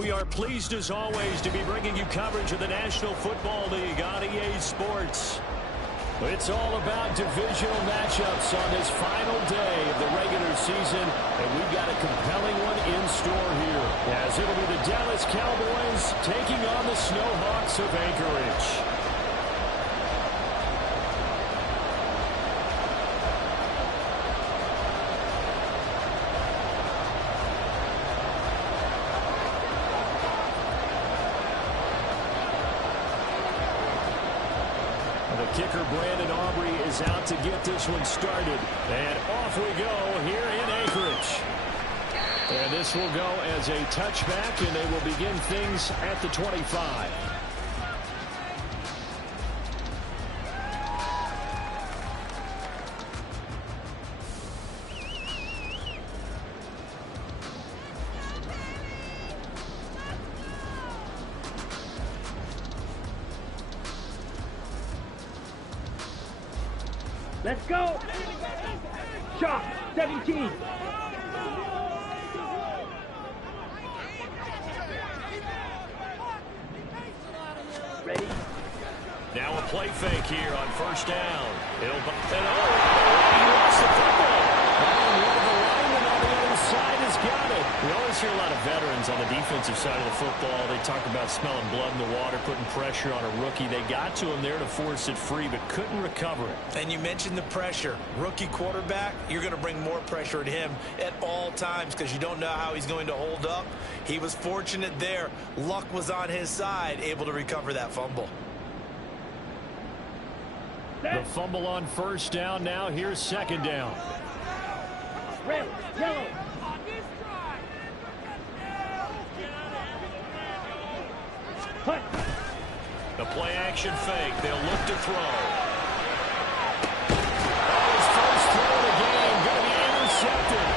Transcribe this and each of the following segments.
we are pleased as always to be bringing you coverage of the National Football League on EA Sports. It's all about divisional matchups on this final day of the regular season, and we've got a compelling one in store here, as it'll be the Dallas Cowboys taking on the Snowhawks of Anchorage. Kicker Brandon Aubrey is out to get this one started. And off we go here in Anchorage. And this will go as a touchback, and they will begin things at the 25. Let's go! Shot, 17. Ready? Now a play fake here on first down. He lost the football. And one of the linemen on the other side has got it. We always hear a lot of veterans on the defensive side of the football. They talk about smelling blood in the water, putting pressure on a rookie. They got to him there to force it free, but couldn't recover it. And you mentioned the pressure. Rookie quarterback, you're going to bring more pressure at him at all times because you don't know how he's going to hold up. He was fortunate there. Luck was on his side, able to recover that fumble. The fumble on first down. Now here's second down. Red, yellow. Hut. The play action fake. They'll look to throw. His first throw of the game going to be intercepted.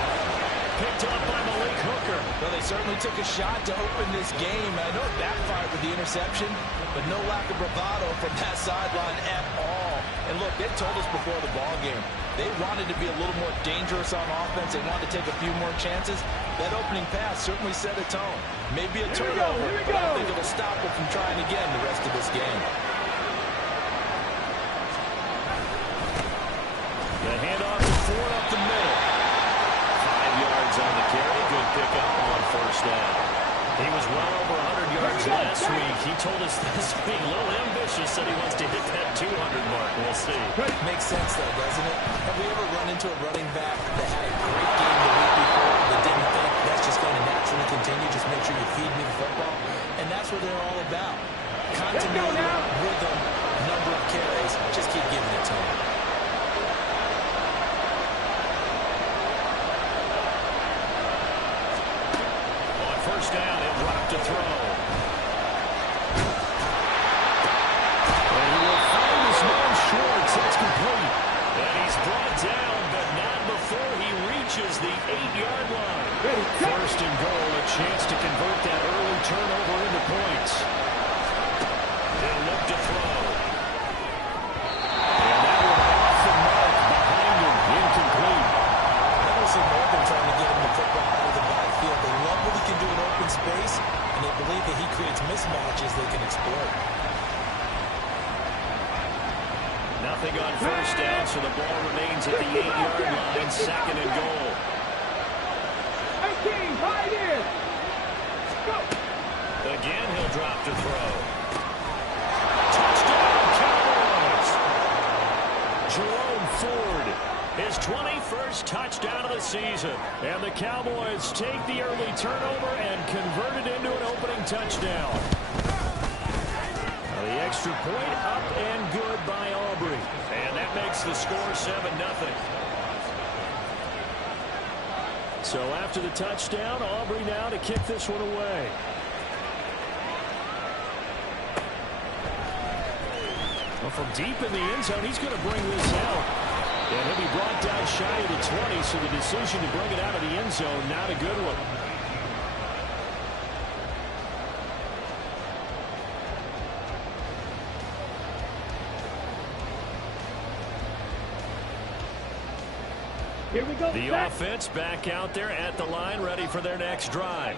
Picked up by Malik Hooker. Well, they certainly took a shot to open this game. I know it backfired with the interception, but no lack of bravado from that sideline at all. And look, they told us before the ball game, they wanted to be a little more dangerous on offense. They wanted to take a few more chances. That opening pass certainly set a tone. Maybe a turnover, but I don't think it'll stop them from trying again the rest of this game. The handoff to Ford up the middle. 5 yards on the carry. Good pickup on first down. He was well over 100 yards last week. He told us this week, a little ambitious, said he wants to hit that 200 mark. We'll see. Makes sense, though, doesn't it? Have we ever run into a running back that had a great game the week before that didn't think that's just going to naturally continue? Just make sure you feed me the football. And that's what they're all about. Continuity, rhythm, number of carries. Just keep giving it to them. First down, he'll drop to throw. And he will find his man Schwartz. That's complete. And he's brought down, but not before he reaches the 8-yard line. First and goal, a chance to convert that early turnover into points. They'll look to throw. And that one off the mark behind him, incomplete. That was Northern trying to get him the football out of the backfield. They love what he can do in open space, and they believe that he creates mismatches they can exploit. Nothing on first down, so the ball remains at the 8-yard line, second and goal. 18, hide in. Go. Again, he'll drop to throw. Touchdown, Cowboys! Jerome Ford, his 21st touchdown of the season. And the Cowboys take the early turnover and convert it into an opening touchdown. The extra point up and good by Aubrey. And that makes the score 7-0. So after the touchdown, Aubrey now to kick this one away. Well, from deep in the end zone, he's going to bring this out. And he'll be brought down shy of the 20, so the decision to bring it out of the end zone, not a good one. Here we go. The offense back out there at the line, ready for their next drive.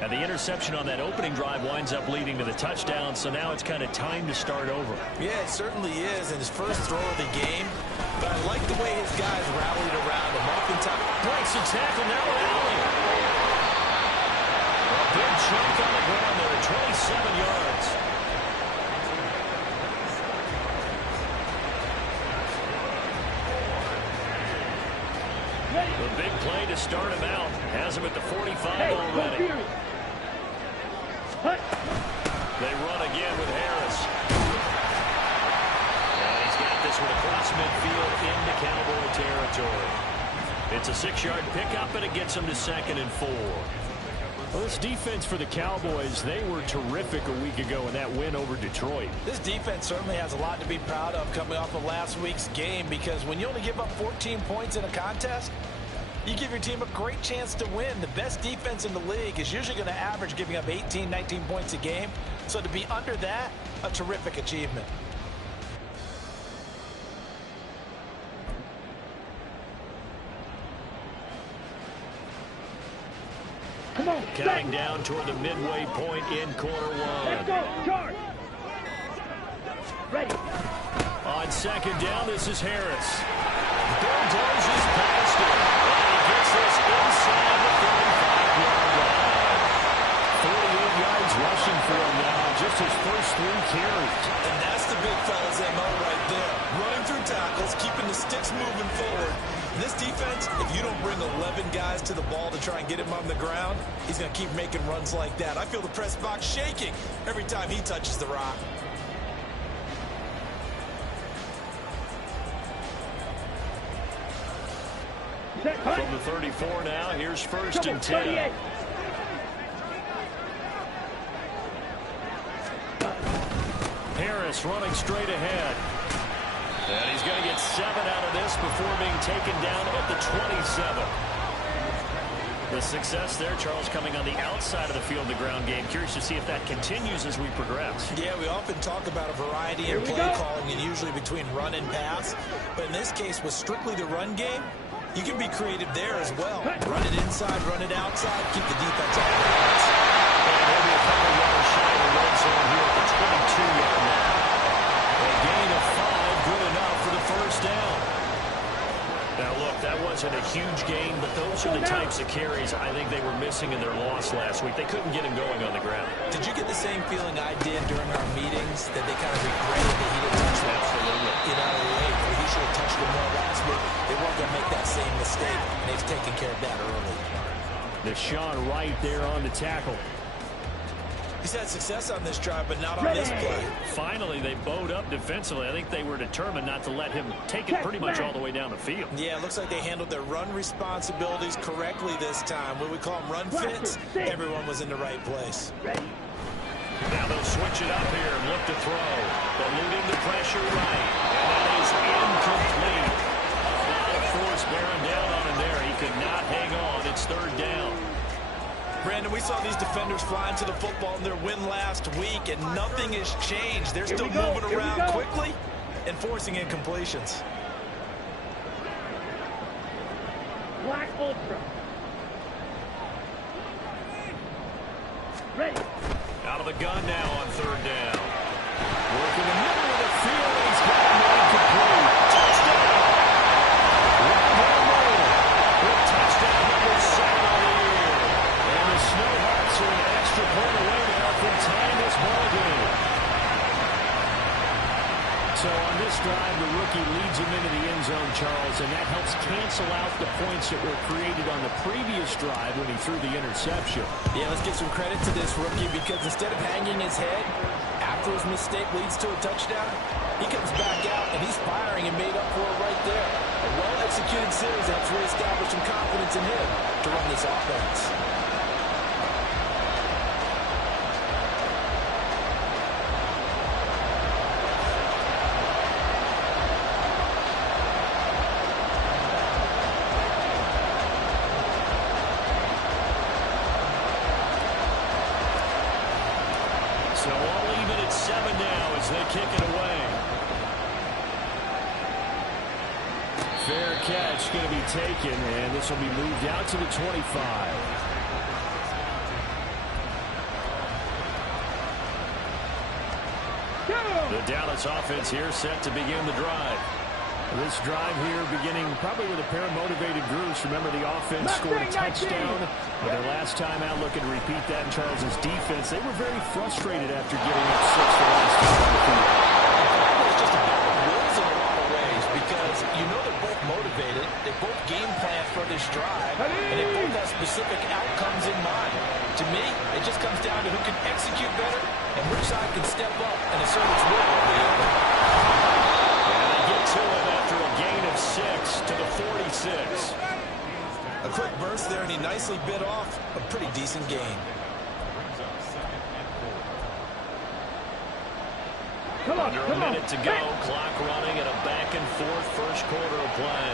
And the interception on that opening drive winds up leading to the touchdown, so now it's kind of time to start over. Yeah, it certainly is, and his first throw of the game. But I like the way his guys rallied around him. Oftentimes breaks the tackle, now Alley. A big chunk on the ground there at 27 yards. The big play to start him out. Has him at the 45 already. They run again with Harris. And he's got this one across midfield into Cowboy territory. It's a 6-yard pickup, and it gets him to 2nd and 4. Well, this defense for the Cowboys, they were terrific a week ago in that win over Detroit. This defense certainly has a lot to be proud of coming off of last week's game, because when you only give up 14 points in a contest, you give your team a great chance to win. The best defense in the league is usually going to average giving up 18, 19 points a game. So to be under that, a terrific achievement. Come on, counting down toward the midway point in quarter one. Let's go, charge. Ready. On 2nd down, this is Harris. Bulldozes past him. And he gets this inside the 35-yard line. 48 yards rushing for him now, just his first 3 carries. And that's the big fella's MO right there. Running through tackles, keeping the sticks moving forward. This defense, if you don't bring 11 guys to the ball to try and get him on the ground, he's going to keep making runs like that. I feel the press box shaking every time he touches the rock. From the 34 now, here's 1st and 10. Harris running straight ahead. And he's going to get 7 out of this before being taken down at the 27. The success there, Charles, coming on the outside of the field, the ground game. Curious to see if that continues as we progress. Yeah, we often talk about a variety in play calling, and usually between run and pass. But in this case, with strictly the run game, you can be creative there as well. Run it inside, run it outside, keep the defense off the bounce. And maybe a couple yards shy of the red zone here at the 22-yard line. A gain of 5, good enough for the 1st down. Now, look, that wasn't a huge gain, but those are the types of carries I think they were missing in their loss last week. They couldn't get him going on the ground. Did you get the same feeling I did during our meetings, that they kind of regretted that he didn't touch it? Absolutely. Get out of the way. He should have touched it more last week. They weren't going to make that same mistake, and they've taken care of that early. Deshaun Wright there on the tackle. He's had success on this drive, but not on this play. Finally, they bowed up defensively. I think they were determined not to let him take it pretty much all the way down the field. Yeah, it looks like they handled their run responsibilities correctly this time. What we call them run fits, everyone was in the right place. Now they'll switch it up here and look to throw. Eluding the pressure right. And that is incomplete. A lot of force bearing down on him there. He could not hang on. It's 3rd down. Brandon, we saw these defenders flying to the football in their win last week, and nothing has changed. They're still moving around quickly and forcing incompletions. Black Ultra. Ready. Out of the gun now on 3rd down. Working the middle of the field. He's got him incomplete. Touchdown. With touchdown number 7 on the year. And the Snowhawks are an extra point away now from tying this ball game. So on this drive, the rookie leads him into the end zone, Charles, and that helps cancel out the points that were created on the previous drive when he threw the interception. Yeah, let's give some credit to this rookie, because instead of hanging his head after his mistake leads to a touchdown, he comes back out and he's firing and made up for it right there. A well-executed series helps reestablish some confidence in him to run this offense. So all even at 7 now as they kick it away. Fair catch going to be taken, and this will be moved out to the 25. The Dallas offense here set to begin the drive. This drive here beginning probably with a pair of motivated groups. Remember, the offense scored a touchdown. But their last time out, looking to repeat that in Charles's defense. They were very frustrated after giving up 6 the last time on the field. It's just a battle of wills in a lot of ways because you know they're both motivated. They both game plan for this drive, and they both have specific outcomes in mind. To me, it just comes down to who can execute better and which side can step up and assert its will over the other. And they get to it after a gain of 6 to the 46. A quick burst there, and he nicely bit off a pretty decent gain. Under a minute to go, clock running, and a back-and-forth first quarter of play.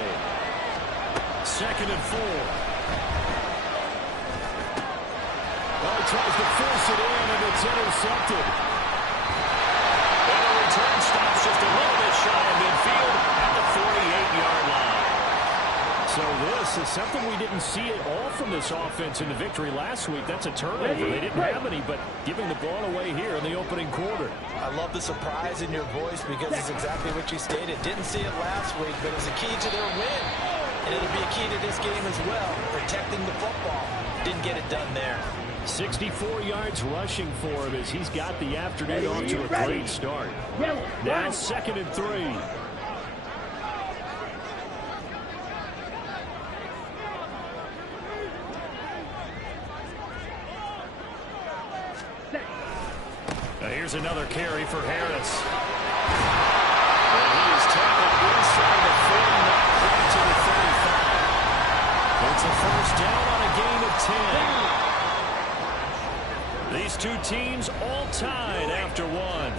2nd and 4. Well, he tries to force it in, and it's intercepted. And the return stops just a little bit shy of midfield at the 48-yard line. So this is something we didn't see at all from this offense in the victory last week. That's a turnover. They didn't have any, but giving the ball away here in the opening quarter. I love the surprise in your voice because it's exactly what you stated. Didn't see it last week, but it was a key to their win. And it'll be a key to this game as well, protecting the football. Didn't get it done there. 64 yards rushing for him as he's got the afternoon off to a great start. Now 2nd and 3. Here's another carry for Harris. And he is tackled inside the 40, not quite to the 35. It's a first down on a gain of 10. These two teams all tied after one.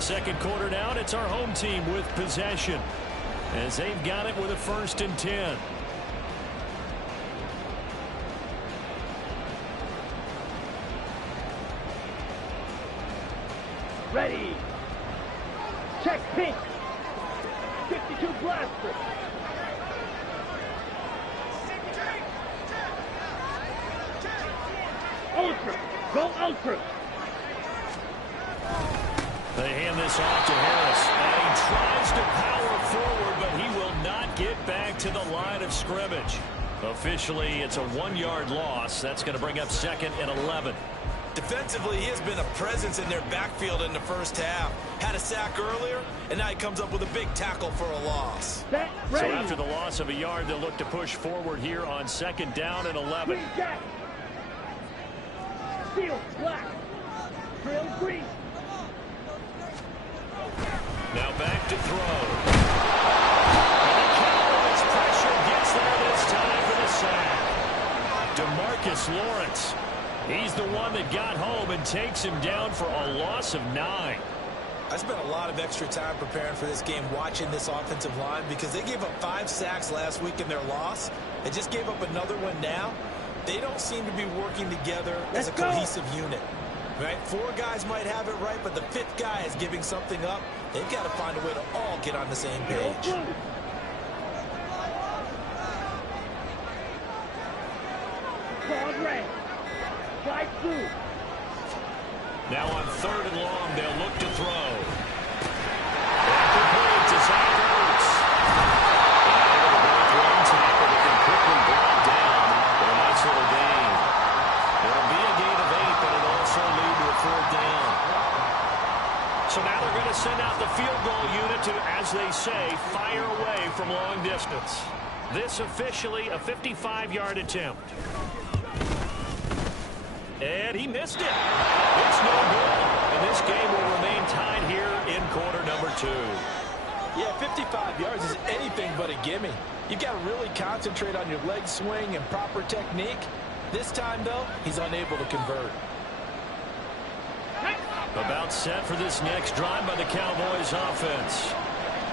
Second quarter now, and it's our home team with possession as they've got it with a 1st and 10. Ready. Check pink. 52 blaster. Ultra. Go ultra. They hand this off to Harris, and he tries to power forward, but he will not get back to the line of scrimmage. Officially, it's a 1-yard loss. That's going to bring up 2nd and 11. Defensively, he has been a presence in their backfield in the first half. Had a sack earlier, and now he comes up with a big tackle for a loss. So after the loss of a yard, they'll look to push forward here on 2nd down and 11. Green jack. Steel black. Trail green. Now back to throw. And the Cowboys pressure gets there this time for the sack. DeMarcus Lawrence. He's the one that got home and takes him down for a loss of 9. I spent a lot of extra time preparing for this game watching this offensive line because they gave up 5 sacks last week in their loss. They just gave up another one now. They don't seem to be working together as a cohesive unit. Right? 4 guys might have it right, but the 5th guy is giving something up. They've got to find a way to all get on the same page. Broad red. Slide through. Now on 3rd and long, they'll look to throw. Complete to Zach Ertz. One tackle that can quickly brought down with a nice little gain. It'll be a gain of 8, but it'll also lead to a 4th down. So now they're going to send out the field goal unit to, as they say, fire away from long distance. This officially a 55-yard attempt. And he missed it. It's no good. And this game will remain tied here in quarter number 2. Yeah, 55 yards is anything but a gimme. You've got to really concentrate on your leg swing and proper technique. This time, though, he's unable to convert. About set for this next drive by the Cowboys offense.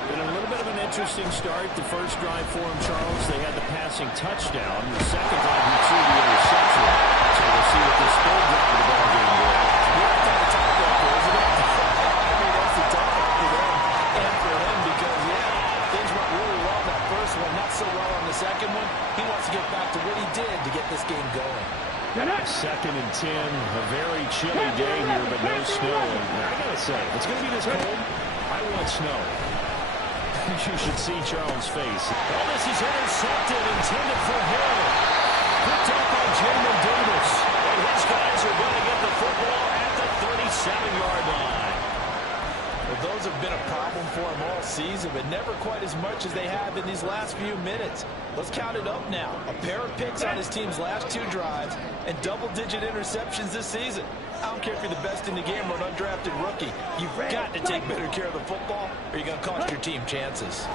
Been a little bit of an interesting start. The first drive for him, Charles, they had the passing touchdown. The second drive, he threw the interception. So we'll see what this 3rd drive of the ball game will. Yeah, that's on the top there, isn't it? I mean, that's the top for them and for him because, yeah, things went really well in that first one, not so well on the second one. He wants to get back to what he did to get this game going. 2nd and 10, a very chilly day here, but no snow. And I gotta say, if it's gonna be this cold, I want snow. You should see Charles' face. Oh, this is intercepted, intended for Hill. Picked up by Jamin Davis. And his guys are going to get the football at the 37-yard line. Well, those have been a problem for him all season, but never quite as much as they have in these last few minutes. Let's count it up now. A pair of picks on his team's last 2 drives and double-digit interceptions this season. I don't care if you're the best in the game or an undrafted rookie. You've got to take better care of the football or you're going to cost your team chances.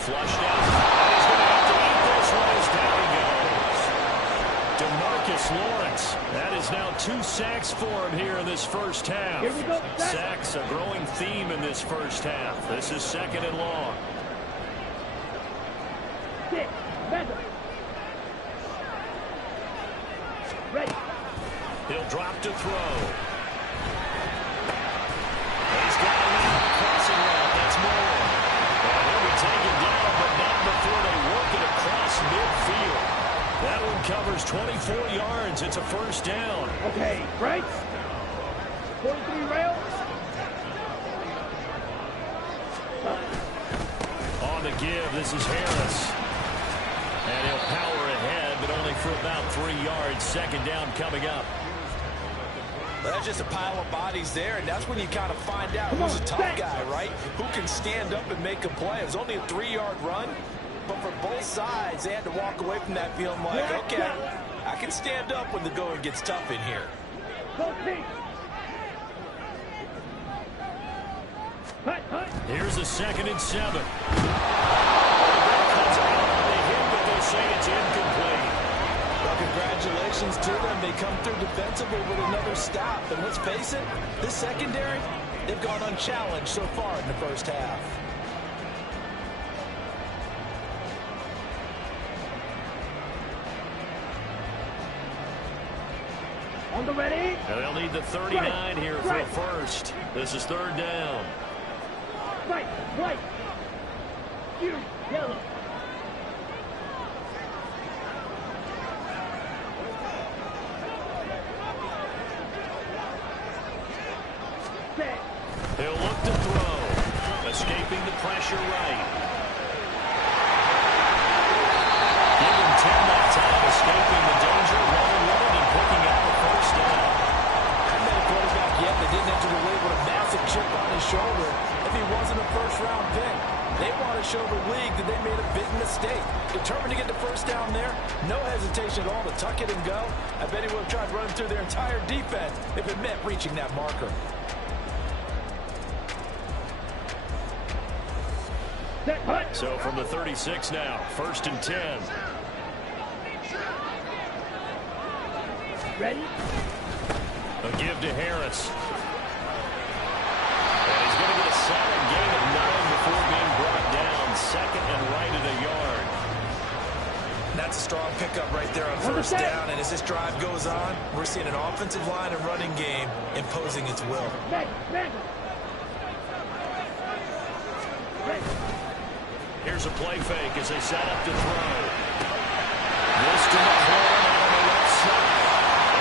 Flushed out. He's going to have to eat this one as down he goes. DeMarcus Lawrence. That is now 2 sacks for him here in this first half. Here we go. Sacks, a growing theme in this first half. This is 2nd and long. 6, Madden. Ready. He'll drop to throw. He's got a man on the crossing route. That's more. And he'll be taken down, but not before they work it across midfield. That one covers 24 yards. It's a first down. Okay, right. 43 rail. On the give, this is Harris. And he'll power ahead, but only for about 3 yards. 2nd down coming up. Well, that's just a pile of bodies there, and that's when you kind of find out who's a tough guy, right? Who can stand up and make a play. It was only a 3-yard run, but for both sides, they had to walk away from that feeling like, okay, I can stand up when the going gets tough in here. Here's a 2nd and 7. Cuts out on the hit, but they say it's incomplete. Well, congratulations to them. They come through defensively with another stop. And let's face it, this secondary, they've gone unchallenged so far in the first half. On the ready. And they'll need the 39 here for a first. This is 3rd down. Right, white. You, yellow. Set. He'll look to throw. Escaping the pressure right. Give him 10 that time. Escaping the danger. Running with it and picking up the first down. Haven't been a quarterback yet that didn't enter the league with a massive chip on his shoulder. If he wasn't a first-round pick, they want to show the league that they made a big mistake. Determined to get the first down there, no hesitation at all to tuck it and go. I bet he would have tried running through their entire defense if it meant reaching that marker. So from the 36 now, 1st and 10. Ready? A give to Harris. And he's going to get a solid gain of 9 before being brought down. 2nd and right at a yard. That's a strong pickup right there on first down. And as this drive goes on, we're seeing an offensive line and running game imposing its will. Here's a play fake as they set up to throw. This to McLaurin on the left side.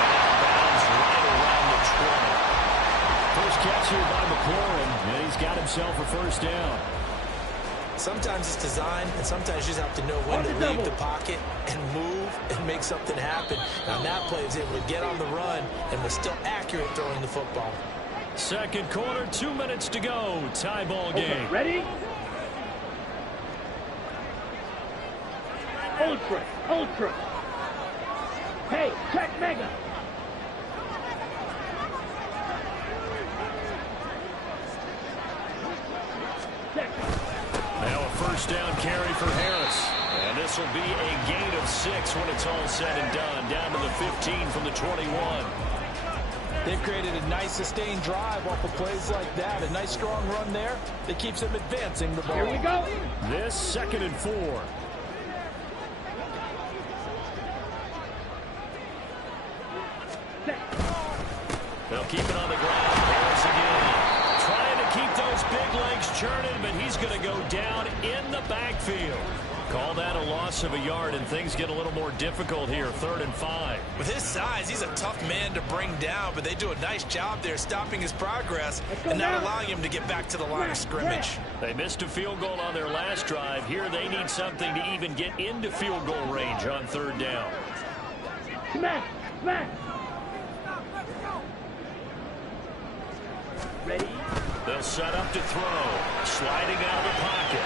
And bounds right around the 20. First catch here by McLaurin, and he's got himself a first down. Sometimes it's design, and sometimes you just have to know when to leave the pocket and move and make something happen. Now that play is able to get on the run and was still accurate throwing the football. 2nd quarter, 2 minutes to go. Tie ball game. Ready? Ultra, ultra. Hey, check mega. Now a first down carry for Harris. And this will be a gain of 6 when it's all said and done. Down to the 15 from the 21. They've created a nice sustained drive off of plays like that. A nice strong run there that keeps them advancing the ball. Here we go. This 2nd and 4. They'll keep it on the ground. Harris again. Trying to keep those big legs churning, but he's going to go down in the backfield. Call that a loss of a yard, and things get a little more difficult here. 3rd and 5. With his size, he's a tough man to bring down, but they do a nice job there stopping his progress and not allowing him to get back to the line of scrimmage. They missed a field goal on their last drive. Here they need something to even get into field goal range on 3rd down. Smash! Smash! Ready? They'll set up to throw. Sliding out of the pocket.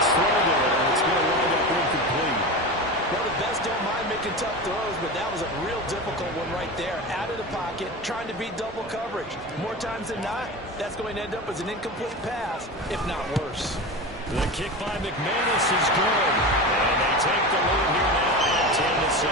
It's going to wind up incomplete. Well, the best don't mind making tough throws, but that was a real difficult one right there. Out of the pocket, trying to beat double coverage. More times than not, that's going to end up as an incomplete pass, if not worse. The kick by McManus is good. And they take the lead here now at 10-7.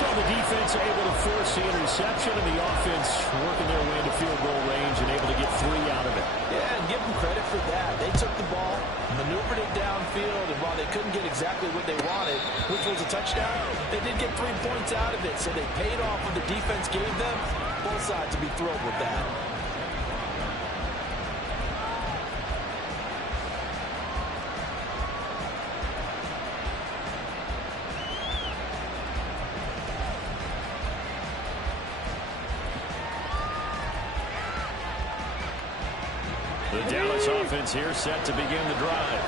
So the defense able to force the interception, and the offense working their way into field goal range and able to get 3 out of it. Yeah, and give them credit for that. They took the ball, maneuvered it downfield, and while they couldn't get exactly what they wanted, which was a touchdown, they did get 3 points out of it, so they paid off what the defense gave them. Both sides to be thrilled with that. The Dallas offense here set to begin the drive.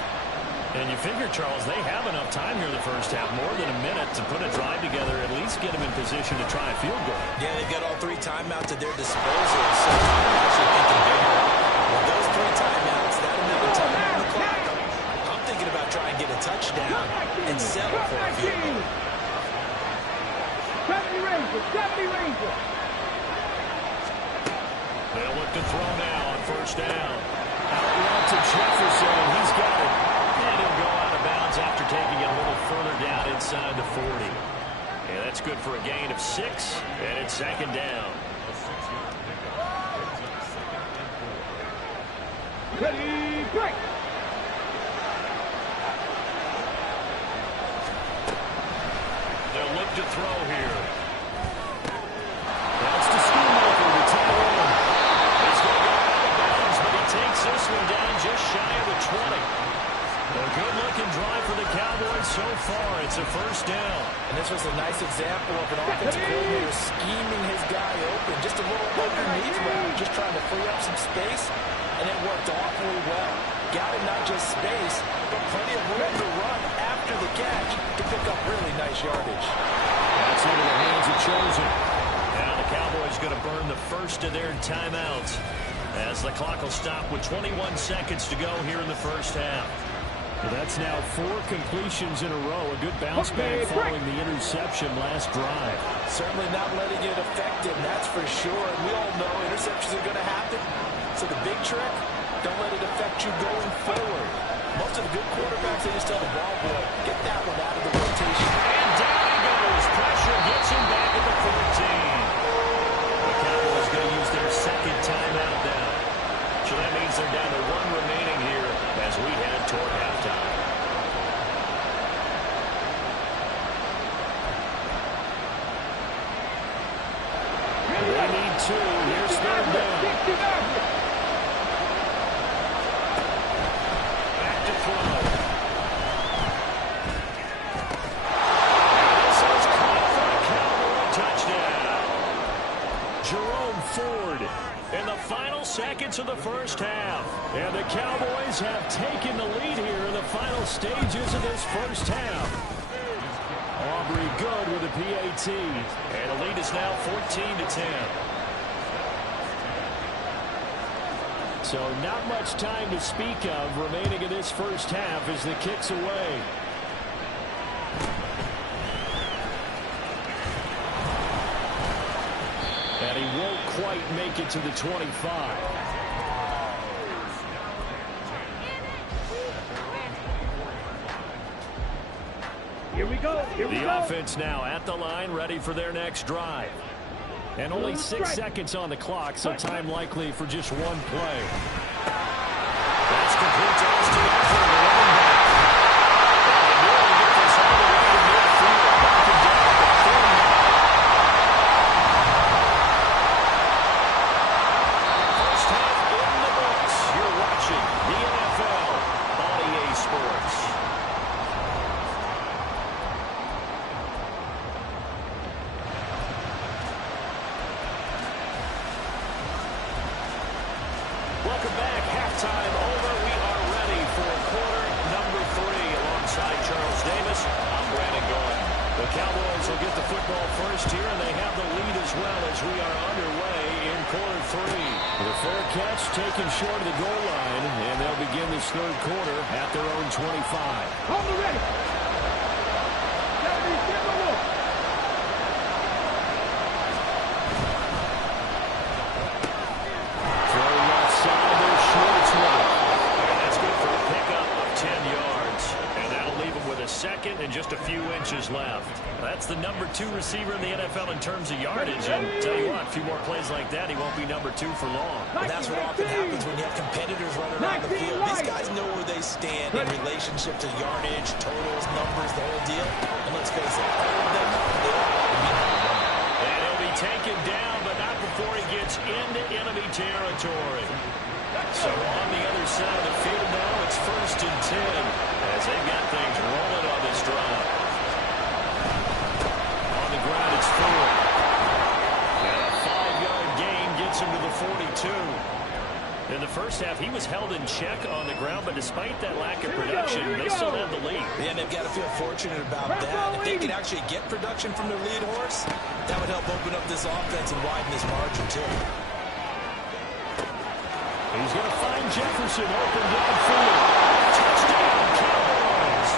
And you figure, Charles, they have enough time here in the first half, more than a minute, to put a drive together, at least get them in position to try a field goal. Yeah, they've got all 3 timeouts at their disposal, so I'm actually thinking bigger. With those 3 timeouts, that amount of time on the clock, I'm thinking about trying to get a touchdown and settle for a field goal. 70 Rangers! 70 Rangers! They'll look to throw now on 1st down. Out to Jefferson, and he's got it. And he'll go out of bounds after taking it a little further down inside the 40. And that's good for a gain of 6, and it's 2nd down. Ready, break! They'll look to throw here. That's to Schoonmaker, the tight end. He's going to go out of bounds, but he takes this one down just shy of the 20. A good-looking drive for the Cowboys so far. It's a 1st down. And this was a nice example of an offensive coordinator scheming his guy open. Just a little underneath route, just trying to free up some space, and it worked awfully well. Got him not just space, but plenty of room to run after the catch to pick up really nice yardage. That's into the hands of Chosen. Now the Cowboys going to burn the first of their timeouts as the clock will stop with 21 seconds to go here in the first half. That's now 4 completions in a row. A good bounce back following the interception last drive. Certainly not letting it affect him, that's for sure. And we all know interceptions are going to happen. So the big trick, don't let it affect you going forward. Most of the good quarterbacks, they just tell the ball boy, get that one out of the rotation. And down he goes. Pressure gets him back at the 14. The Cowboys going to use their 2nd timeout now. So that means they're down to 1 remaining here as we head toward halftime. They need 2. Here's 3rd down. Back to throw. This is caught for a Cowboy touchdown. Jerome Ford in the final seconds of the first half. And the Cowboys have taken the lead here in the final stages of this first half. Aubrey good with a PAT. And the lead is now 14-10. So not much time to speak of remaining in this first half as the kick's away. And he won't quite make it to the 25. Here we go. Here we go. The offense now at the line, ready for their next drive. And only 6 seconds on the clock, so time likely for just 1 play. That's complete to Austin Eckler, the running back. And they really get this all the way to midfield. Knocking down at the 39. First half in the books. You're watching the NFL on EA halftime over. We are ready for quarter number 3. Alongside Charles Davis, I'm Brandon Gaudin. The Cowboys will get the football first here, and they have the lead as well as we are underway in quarter 3. The fair catch taken short of the goal line, and they'll begin this third quarter at their own 25. Hold the ready. Second and just a few inches left. That's the number 2 receiver in the NFL in terms of yardage. And tell you what, a few more plays like that, he won't be number 2 for long. And that's what often happens when you have competitors running around the field. These guys know where they stand in relationship to yardage, totals, numbers, the whole deal. And let's face it, all of them know they all want to be number 1. And he'll be taken down, but not before he gets into enemy territory. So on the other side of the field now, it's 1st and 10 as they've got things rolling on this drive. On the ground, it's 4. And a 5-yard gain gets him to the 42. In the first half, he was held in check on the ground, but despite that lack of production, they still have the lead. Yeah, they've got to feel fortunate about that. If they could actually get production from their lead horse, that would help open up this offense and widen this margin, too. He's going to find Jefferson open downfield. Touchdown, Cowboys.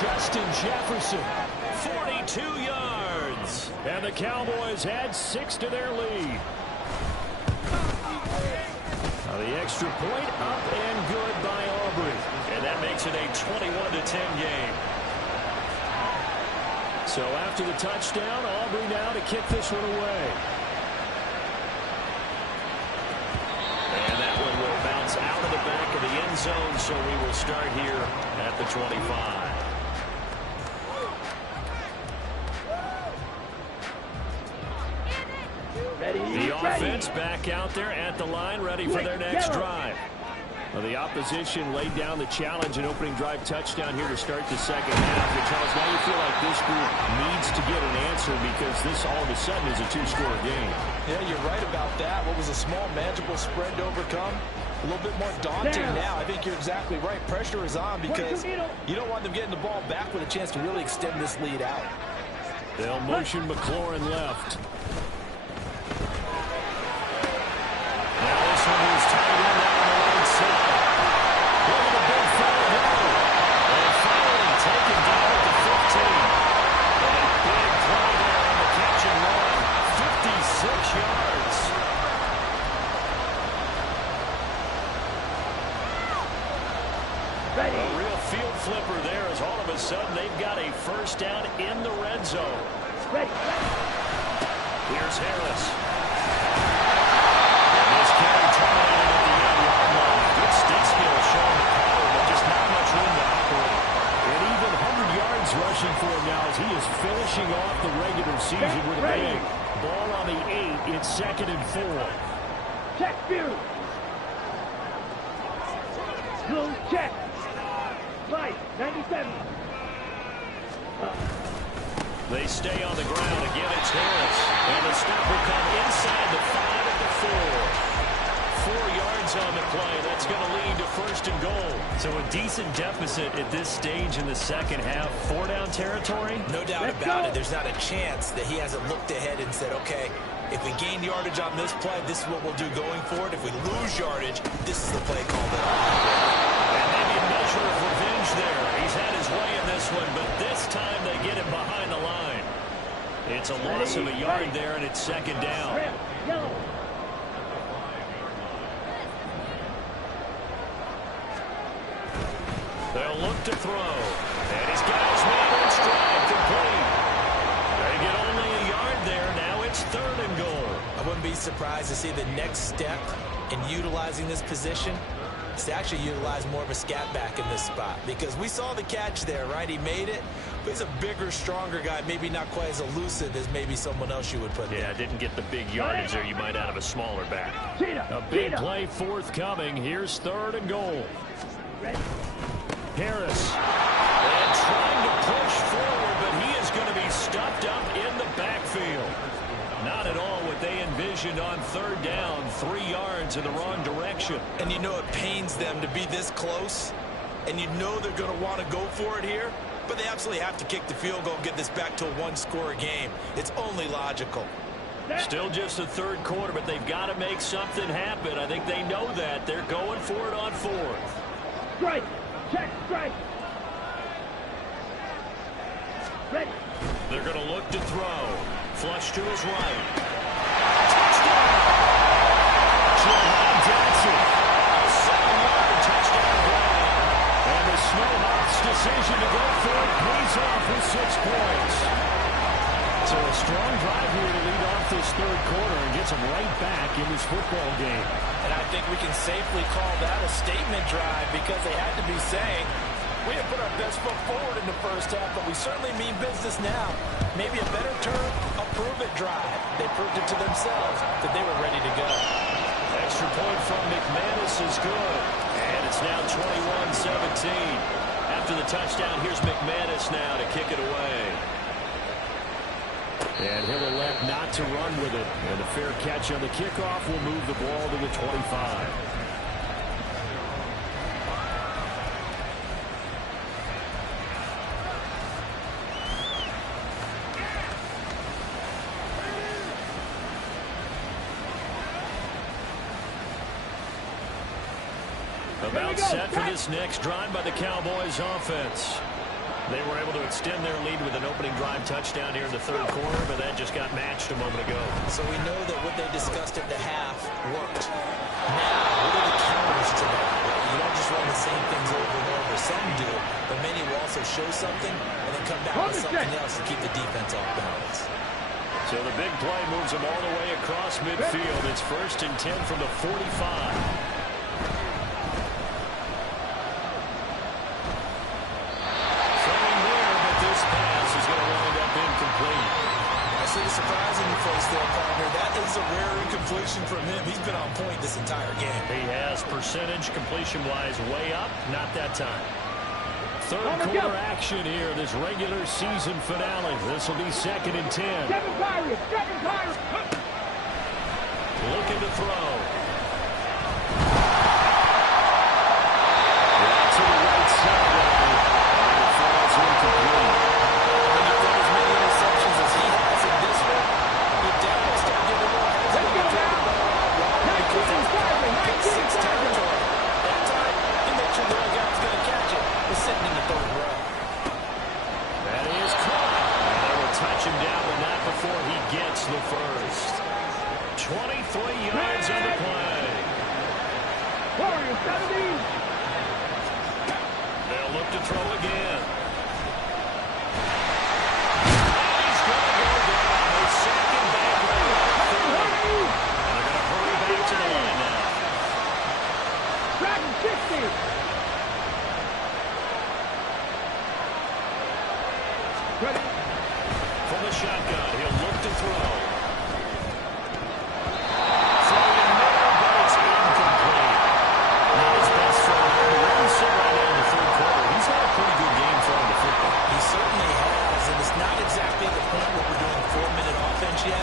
Justin Jefferson, 42 yards. And the Cowboys add 6 to their lead. Now the extra point up and good by Aubrey. And that makes it a 21-10 game. So after the touchdown, Aubrey now to kick this one away. Out of the back of the end zone, so we will start here at the 25. The offense back out there at the line, ready for their next drive. Well, the opposition laid down the challenge and opening drive touchdown here to start the second half. And Charles, now you feel like this group needs to get an answer because this all of a sudden is a 2-score game. Yeah, you're right about that. What was a small, manageable spread to overcome? A little bit more daunting now. I think you're exactly right. Pressure is on because you don't want them getting the ball back with a chance to really extend this lead out. They'll motion McLaurin left. Now this one is tight end out on the right side. Look at the big foul there. And finally taken down at the 15. And a big play there on the catch and run. 56 yards. A real field flipper there as all of a sudden they've got a first down in the red zone. Here's Harris. And this carry terminated at the 8-yard line. Good stick skill showing the power, but just not much room to operate. And even 100 yards rushing for him now as he is finishing off the regular season with a big ball on the 8. It's 2nd and 4. Check, Spears. Blue, check. Right, 97. They stay on the ground. Again, it's Harris. And the stop will come inside the 5 at the 4. 4 yards on the play. That's going to lead to 1st and goal. So a decent deficit at this stage in the second half. 4-down territory? No doubt about it. There's not a chance that he hasn't looked ahead and said, okay, if we gain yardage on this play, this is what we'll do going forward. If we lose yardage, this is the play call that I'll do. And maybe a measure of revenge there. He's had his way in this one, but this time they get him behind the line. It's a loss of a yard there, and it's 2nd down. They'll look to throw. And he's got his man in stride, complete. They get only a yard there. Now it's 3rd and goal. I wouldn't be surprised to see the next step in utilizing this position is to actually utilize more of a scat back in this spot. Because we saw the catch there, right? He made it. But he's a bigger, stronger guy. Maybe not quite as elusive as maybe someone else you would put there. Yeah, didn't get the big yardage there you might out of a smaller back. A big play forthcoming. Here's 3rd and goal. Harris. And trying to push forward, but he is going to be stuffed up in the backfield. Not at all what they envisioned on third down, 3 yards in the wrong direction. And you know it pains them to be this close, and you know they're going to want to go for it here, but they absolutely have to kick the field goal and get this back to a one-score game. It's only logical. Still just the third quarter, but they've got to make something happen. I think they know that. They're going for it on fourth. Strike. Check. Strike. Ready. They're going to look to throw. Flush to his right. Touchdown! Jackson. A 7-yard touchdown run. And the Snowhawks' decision to go for it pays off with 6 points. So a strong drive here to lead off this third quarter and gets them right back in this football game. And I think we can safely call that a statement drive because they had to be saying, we have put our best foot forward in the first half, but we certainly mean business now. Maybe a better term, a prove-it drive. They proved it to themselves that they were ready to go. Extra point from McManus is good. And it's now 21-17. After the touchdown, here's McManus now to kick it away. And he'll elect not to run with it. And a fair catch on the kickoff will move the ball to the 25. About set for this next drive by the Cowboys offense. They were able to extend their lead with an opening drive touchdown here in the third quarter, but that just got matched a moment ago. So we know that what they discussed at the half worked. Now, what are the counters to that? You don't just run the same things over and over. Some do, but many will also show something and then come back with something else to keep the defense off balance. So the big play moves them all the way across midfield. It's 1st and 10 from the 45. Surprising place there, partner. That is a rare incompletion from him. He's been on point this entire game. He has percentage completion-wise way up. Not that time. Third quarter action here, this regular season finale. This will be 2nd and 10. Seven Pirates. Looking to throw. To the right side. And it falls incomplete. When you throw as many interceptions as he has in this one, you definitely start getting a little hesitant to throw the ball out wide because it's pick 6 territory. That time, you make sure the other guy's going to catch it. We're sitting in the third row. That is caught. And they will touch him down with that before he gets the first. 23 yards on the play. Warriors 70. They'll look to throw again. Ready. From the shotgun, he'll look to throw. Throwing middle, but it's incomplete. Not his best throw. Really so right now in the third quarter. He's had a pretty good game throwing the football. He certainly has, and it's not exactly the point where we're doing 4-minute offense yet,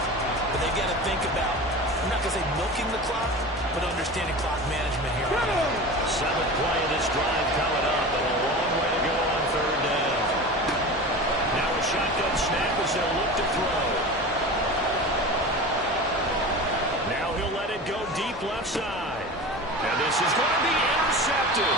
but they've got to think about, I'm not going to say milking the clock, but understanding clock management here. 7th play of this drive coming up, and a long way to go on third down. Now a shotgun snap as they'll look to throw. Now he'll let it go deep left side. And this is going to be intercepted.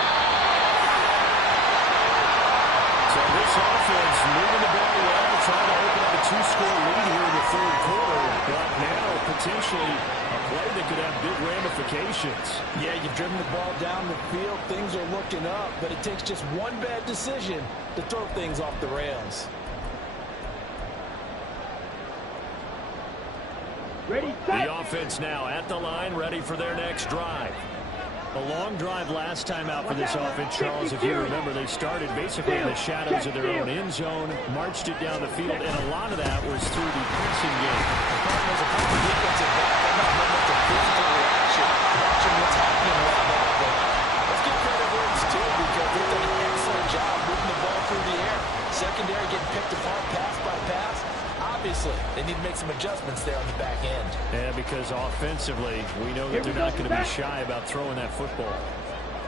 So this offense moving the ball well, trying to open up a 2-score lead here in the third quarter. But now potentially a play that could have big ramifications. Yeah, you've driven the ball down the field. Things are looking up, but it takes just one bad decision to throw things off the rails. Ready, set. The offense now at the line, ready for their next drive. A long drive last time out for this offense, Charles. If you remember, they started basically in the shadows of their own end zone, marched it down the field, and a lot of that was through the passing game. There's a couple of defensive back. They're not running the physical reaction, watching what's happening around that. But let's give credit where it's due because they've done an excellent job moving the ball through the air. Secondary getting picked apart pass by pass. Obviously, they need to make some adjustments there on the back end. Yeah, because offensively, we know that they're not going to be shy about throwing that football.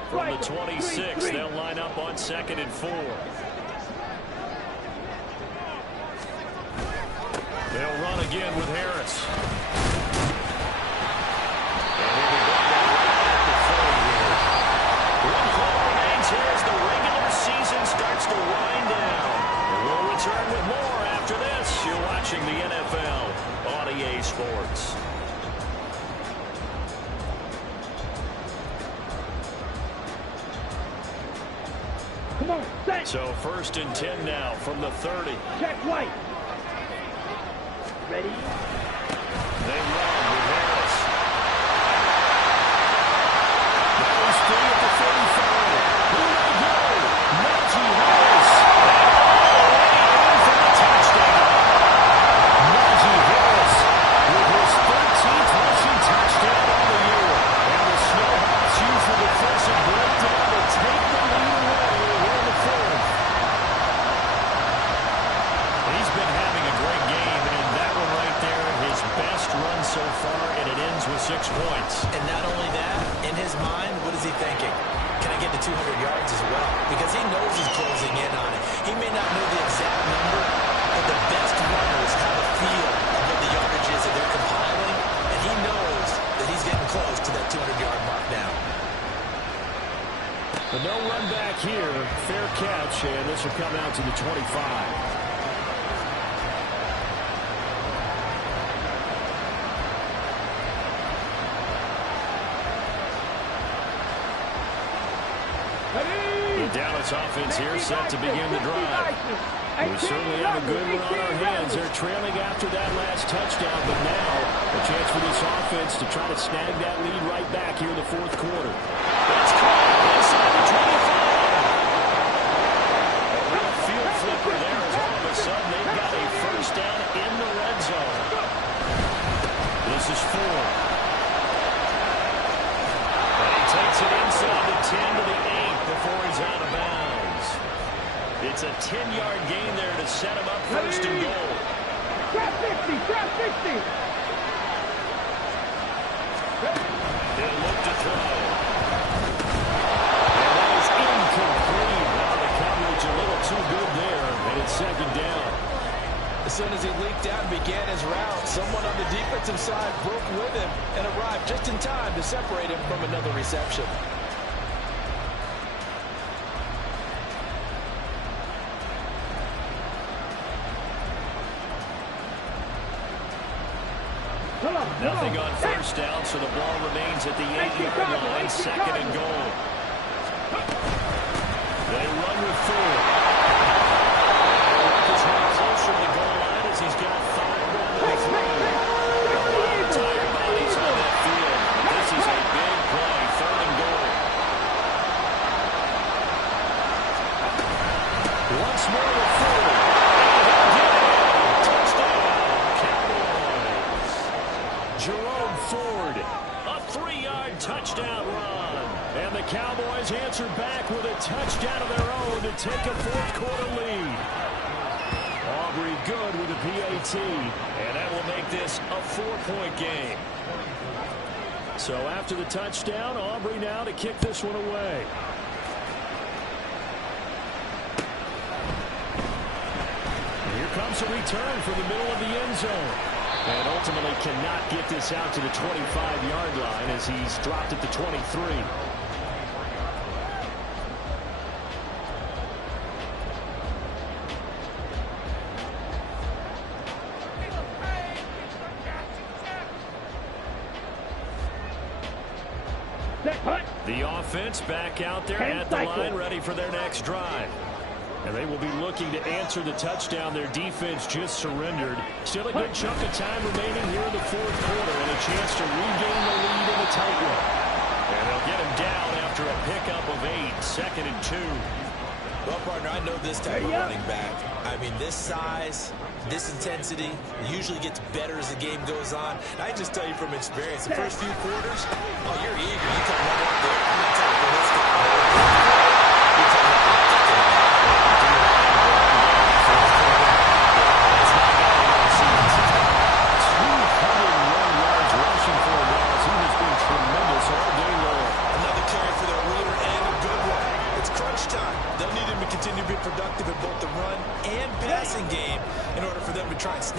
From the 26, they'll line up on 2nd and 4. They'll run again with Harris. And he'll be brought down right at the 40 here. One call remains here as the regular season starts to wind down. And we'll return with more after this. You're watching the NFL on EA Sports. Come on, set. So 1st and 10 now from the 30. Check right. Ready? They run with Harris. Now he's free at the 35. Here they go. Najee Harris. In for the touchdown. Najee Harris with his 13th rushing touchdown on the year. And the Snowhawks use the defensive breakdown to take the lead away here in the 4th. He's been having a great game, and that one right there, his best run so far, and it ends with 6 points. And not only that, in his mind, what is he thinking? Can I get to 200 yards as well? Because he knows he's closing in on it. He may not know the exact number, but the best runners have a feel of what the yardage is that they're compiling, and he knows that he's getting close to that 200-yard mark now. But no run back here. Fair catch, and this will come out to the 25. Dallas offense here set to begin the drive. We certainly have a good one on our hands. They're trailing after that last touchdown, but now a chance for this offense to try to snag that lead right back here in the 4th quarter. That's caught inside the 25. A real field flipper there as all of a sudden they've got a 1st down in the red zone. This is 4. And he takes it inside the 10 to the 8 before he's out of bounds. It's a 10-yard gain there to set him up 1st and goal. Drop 50, drop 50. He'll look to throw. And that is incomplete. Now the coverage a little too good there, and it's 2nd down. As soon as he leaked out and began his route, someone on the defensive side broke with him and arrived just in time to separate him from another reception. Nothing on 1st down, so the ball remains at the 8-yard line, 2nd and goal. They run with 4. He's running closer to the goal line as he's got 5 on the throw. A lot of tired bodies on that field. This is a big play, 3rd and goal. Once more with 4. Jerome Ford, a 3-yard touchdown run. And the Cowboys answer back with a touchdown of their own to take a 4th quarter lead. Aubrey good with a PAT, and that will make this a 4-point game. So after the touchdown, Aubrey now to kick this one away. And here comes a return from the middle of the end zone. And ultimately cannot get this out to the 25-yard line as he's dropped at the 23. The offense back out there at the line, ready for their next drive. And they will be looking to answer the touchdown their defense just surrendered. Still a good chunk of time remaining here in the 4th quarter and a chance to regain the lead in the tight one. And they'll get him down after a pickup of 8, 2nd and 2. Well, partner, I know this type of running back. I mean, this size, this intensity usually gets better as the game goes on. And I just tell you from experience, the first few quarters, oh, you're eager. You come right up there. I'm going to tell you for this guy.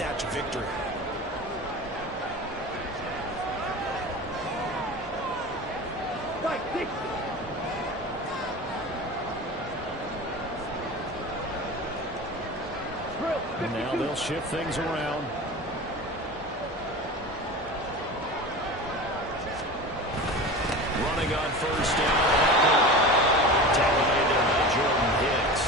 snatch a victory. Right, 60. Drill, And now 52. they'll shift things around. Running on first down. Tackled there by Jordan Hicks.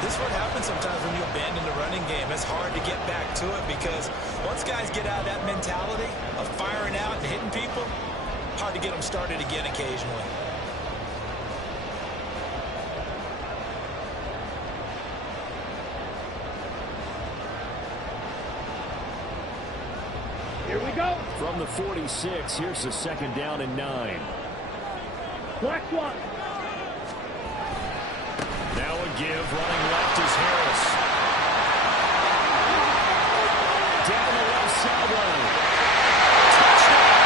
This is what happens sometimes when you abandon the running game. It's hard to get back to it because once guys get out of that mentality of firing out and hitting people, hard to get them started again occasionally. Here we go. From the 46, here's the second down and 9. Black one. Now a give, running left is Harris. Down the left sideline. Touchdown!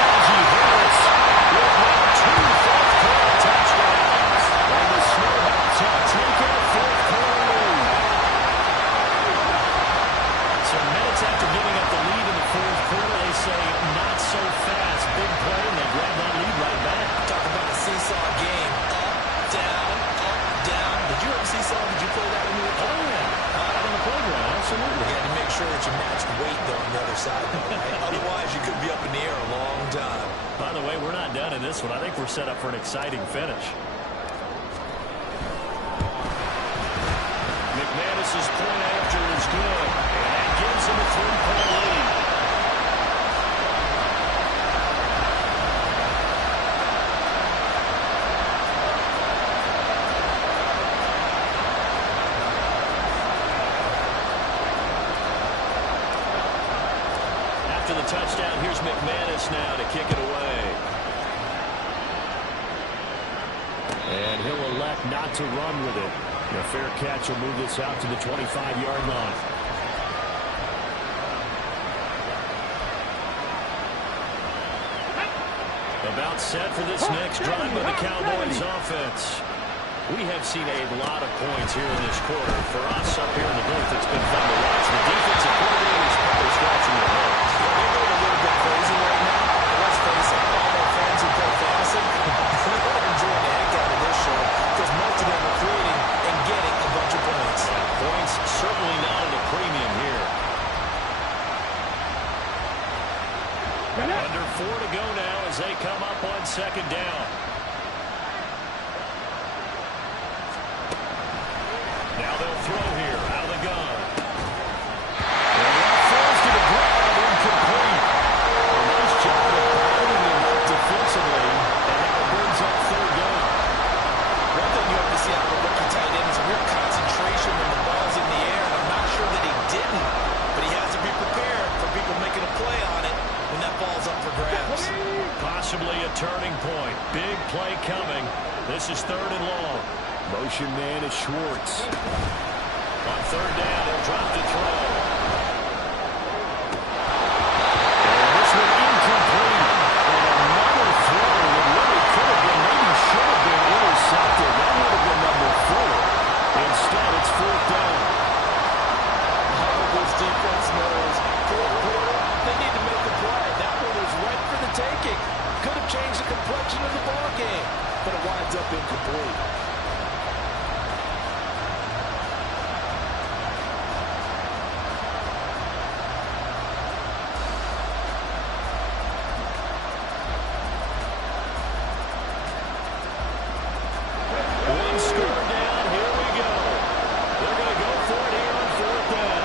Najee Harris with now 2 fourth-quarter touchdowns. And the Snowbacks have taken a fourth-quarter lead. So minutes after giving up the lead in the fourth quarter, they say not so fast. Big play, and they grab that lead right back. Talk about a seesaw game. Up, down, up, down. Did you ever seesaw? Did you play that when you were playing? Oh, yeah. Out on the playground, absolutely. You had to make sure that you matched weight, though, on the other side, though, right? Otherwise, you could be up in the air a long time. By the way, we're not done in this one. I think we're set up for an exciting finish. McManus's point after is good, and that gives him a 3-point lead. After the touchdown, here's McManus now to kick it away. And he'll elect not to run with it. A fair catch will move this out to the 25-yard line. About set for this next drive by the Cowboys offense. We have seen a lot of points here in this quarter. For us up here in the booth, it's been fun to watch. The defensive coordinator is probably scratching their heads. They're going a little bit crazy right now. Let's face it, all our fans who play fantasy, they're enjoying the heck out of this show because most of them are creating and getting a bunch of points. Points certainly not at a premium here. Under 4 to go now as they come up on second down. Now they'll throw here out of the gun. And that falls to the ground, incomplete. A nice job of bounding him up defensively, and now it brings up third down. One thing you have to see out of a rookie tight end is a real concentration when the ball's in the air, and I'm not sure that he didn't, but he has to be prepared for people making a play on it when that ball's up for grabs. Possibly a turning point. Big play coming. This is third and long. Motion man is Schwartz. On third down, he'll drop to throw. And this one incomplete. And another throw that really could have been, maybe should have been intercepted. That would have been number 4. Instead, it's fourth down. Oh, this defense knows. Fourth quarter, they need to make a play. That one was right for the taking. Could have changed the complexion of the ball game, but it winds up incomplete. One score down. Here we go. They're going to go for it here on fourth down.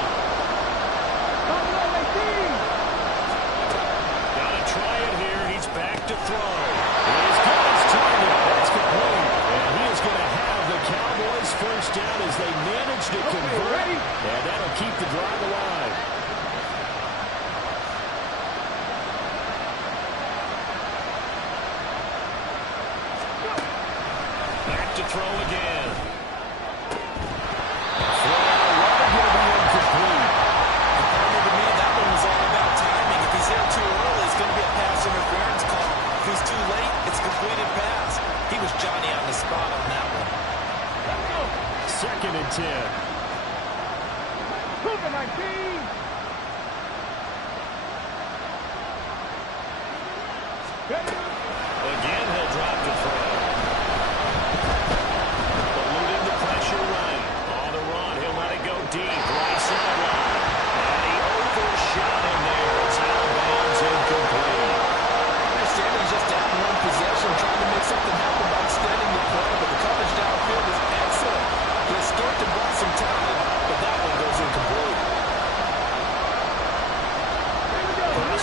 Got to try it here. He's back to throw. He's got his target. That's complete. And he is going to have the Cowboys first down as they manage to convert. And that'll keep the drive alive. Back to throw again. Throw right will be incomplete. Apparently to me, that one was all about timing. If he's there too early, it's going to be a pass interference call. If he's too late, it's a completed pass. He was Johnny on the spot on that one. Second and 10.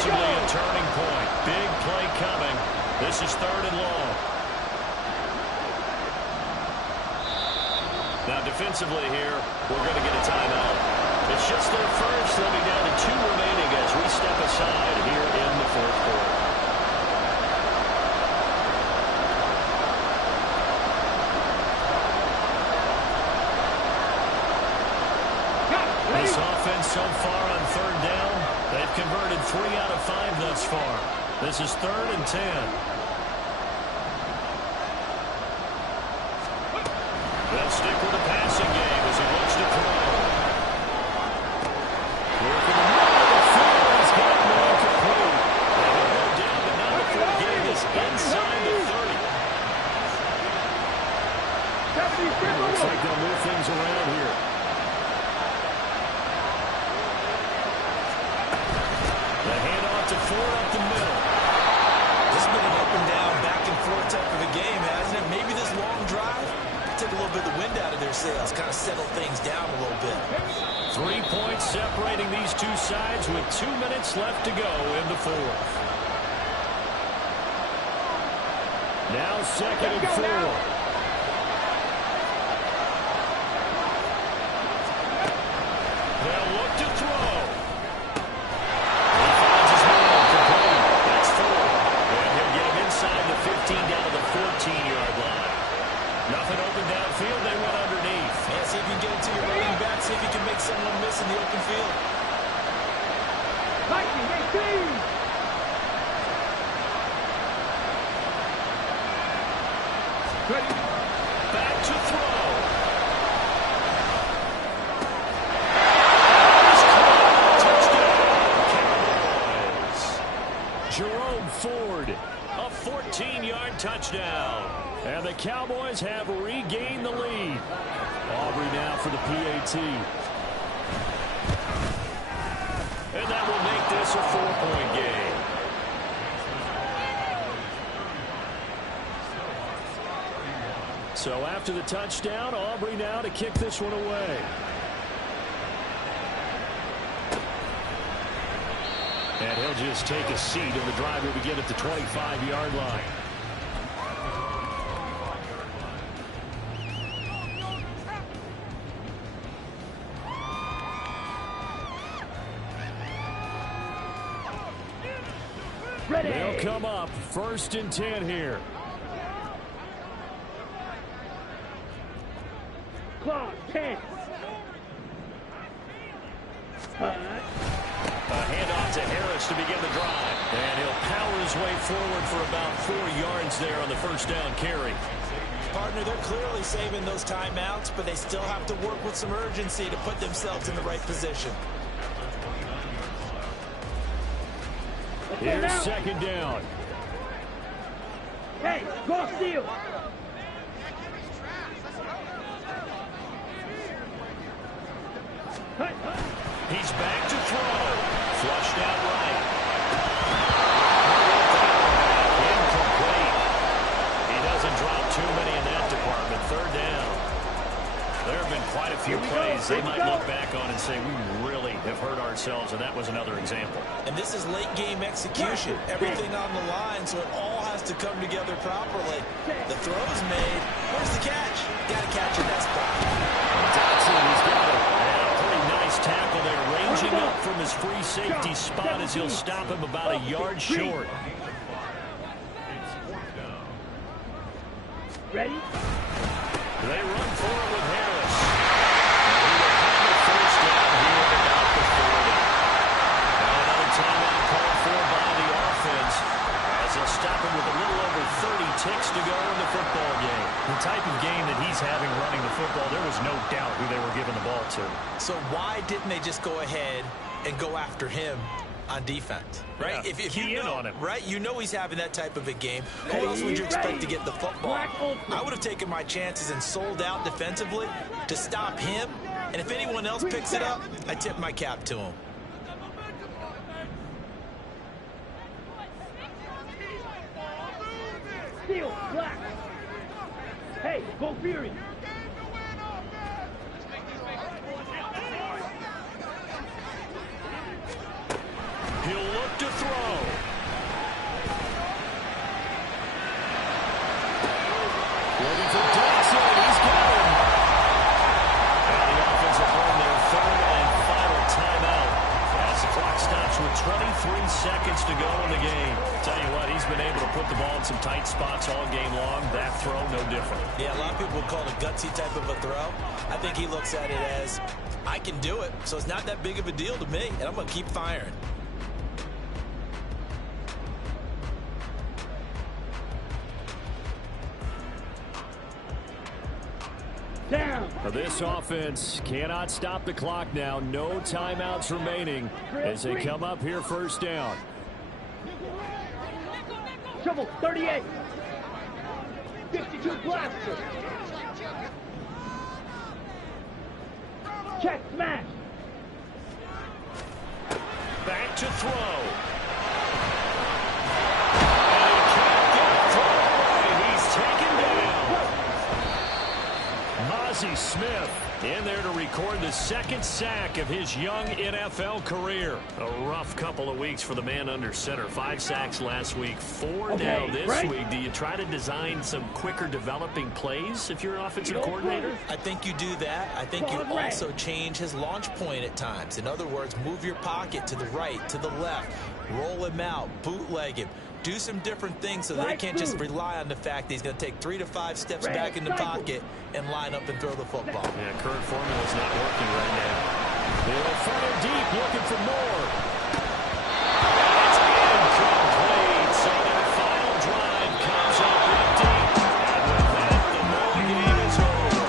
possibly a turning point. Big play coming. This is 3rd and long. Now, defensively here, we're going to get a timeout. It's just their first. They'll be down to 2 remaining as we step aside here in the 4th quarter. This offense so far on 3rd down, they've converted 3 out of 5 thus far. This is 3rd and 10. They'll stick with the passing game as he looks to throw. Working the middle of the field, he's got one complete. And they'll go down, but now the full game is inside the 30. Looks like they'll move things around here. The handoff to Ford up the middle. This has been an up and down, back and forth type of a game, hasn't it? Maybe this long drive took a little bit of the wind out of their sails, kind of settle things down a little bit. 3 points separating these two sides with 2 minutes left to go in the 4th. Now 2nd and 4. They'll look to throw. He finds his man complete. That's 4. And he'll get him inside the 15 down to the 14-yard line. Nothing open downfield. They went underneath. Yeah, see if you can get it to your running back. See if you can make someone miss in the open field. Back to throw. Touchdown, Cowboys. Jerome Ford, a 14-yard touchdown. And the Cowboys have regained the lead. Aubrey now for the PAT. And that will make this a 4-point game. So after the touchdown, Aubrey now to kick this one away. And he'll just take a seat, and the drive will begin at the 25-yard line. They'll come up 1st and 10 here. Clock 10. A handoff to Harris to begin the drive. And he'll power his way forward for about 4 yards there on the 1st down carry. Partner, they're clearly saving those timeouts, but they still have to work with some urgency to put themselves in the right position. Here's 2nd down. Hey, go steal. He's back to throw. Flushed out right. Incomplete. He doesn't drop too many in that department. 3rd down. There have been quite a few plays they might look back on and say, we really have hurt ourselves, and that was another example. And this is late game execution. Everything on the line, so it all has to come together properly. The throw's made. Where's the catch? Got to catch in that spot. Dotson, he's got it. And a pretty nice tackle there, ranging up from his free safety spot as he'll stop him about a yard short. Ready? They run for it with Harris. And he will have the 1st down here at about the 40. Now another timeout called for by the offense as they'll stop him with a little over 30 ticks to go in the football game. The type of game that he's having running the football, there was no doubt who they were giving the ball to. So why didn't they just go ahead and go after him on defense, right? Yeah, if key you in know, on him. right? You know he's having that type of a game. Who else would you expect to get the football? I would have taken my chances and sold out defensively to stop him. And if anyone else picks it up, I tip my cap to him. Steal, black. Hey, go Fury. He'll look look to throw. Looking for Dixon. He's got him. And the offense will burn their third and final timeout as the clock stops with 23 seconds to go in the game. Tell you what, he's been able to put the ball in some tight spots all game long. That throw, no different. Yeah, a lot of people would call it a gutsy type of a throw. I think he looks at it as, I can do it, so it's not that big of a deal to me, and I'm going to keep firing. Down. This offense cannot stop the clock now. No timeouts remaining as they come up here first down. Trouble, 38. 52 blaster. Check, smash. Back to throw. And he can't get it through. He's taken down. Mozzie Smith in there to record the second sack of his young NFL career. A rough couple of weeks for the man under center. 5 sacks last week, 4 now this week. Do you try to design some quicker developing plays if you're an offensive coordinator? I think you do that. I think you also change his launch point at times. In other words, move your pocket to the right, to the left, roll him out, bootleg him. Do some different things so they can't just rely on the fact that he's going to take 3 to 5 steps back in the pocket and line up and throw the football. Yeah, current formula is not working right now. They'll fire deep, looking for more. It's incomplete. So their final drive comes up empty. And with that, the ball game is over.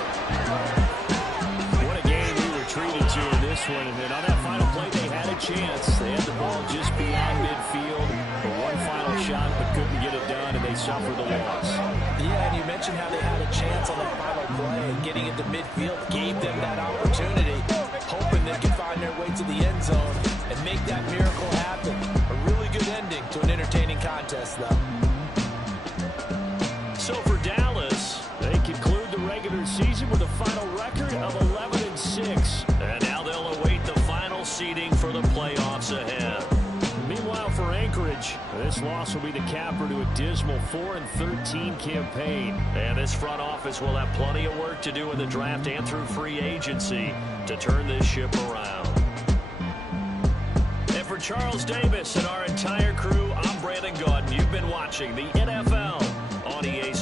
What a game we were treated to in this one. And then on that final play, they had a chance. They had the ball just beyond midfield. One final shot, but couldn't get it done, and they suffered the loss. Yeah, and you mentioned how they had a chance on that final play, and getting into midfield gave them that opportunity, hoping they could find their way to the end zone and make that miracle happen. A really good ending to an entertaining contest, though. So for Dallas, they conclude the regular season with a final record of 11-6, and now they'll await the final seeding for the playoffs ahead. Meanwhile, for Anchorage, this loss will be the capper to a dismal 4-13 campaign. And this front office will have plenty of work to do in the draft and through free agency to turn this ship around. And for Charles Davis and our entire crew, I'm Brandon Gaudin. You've been watching the NFL on EA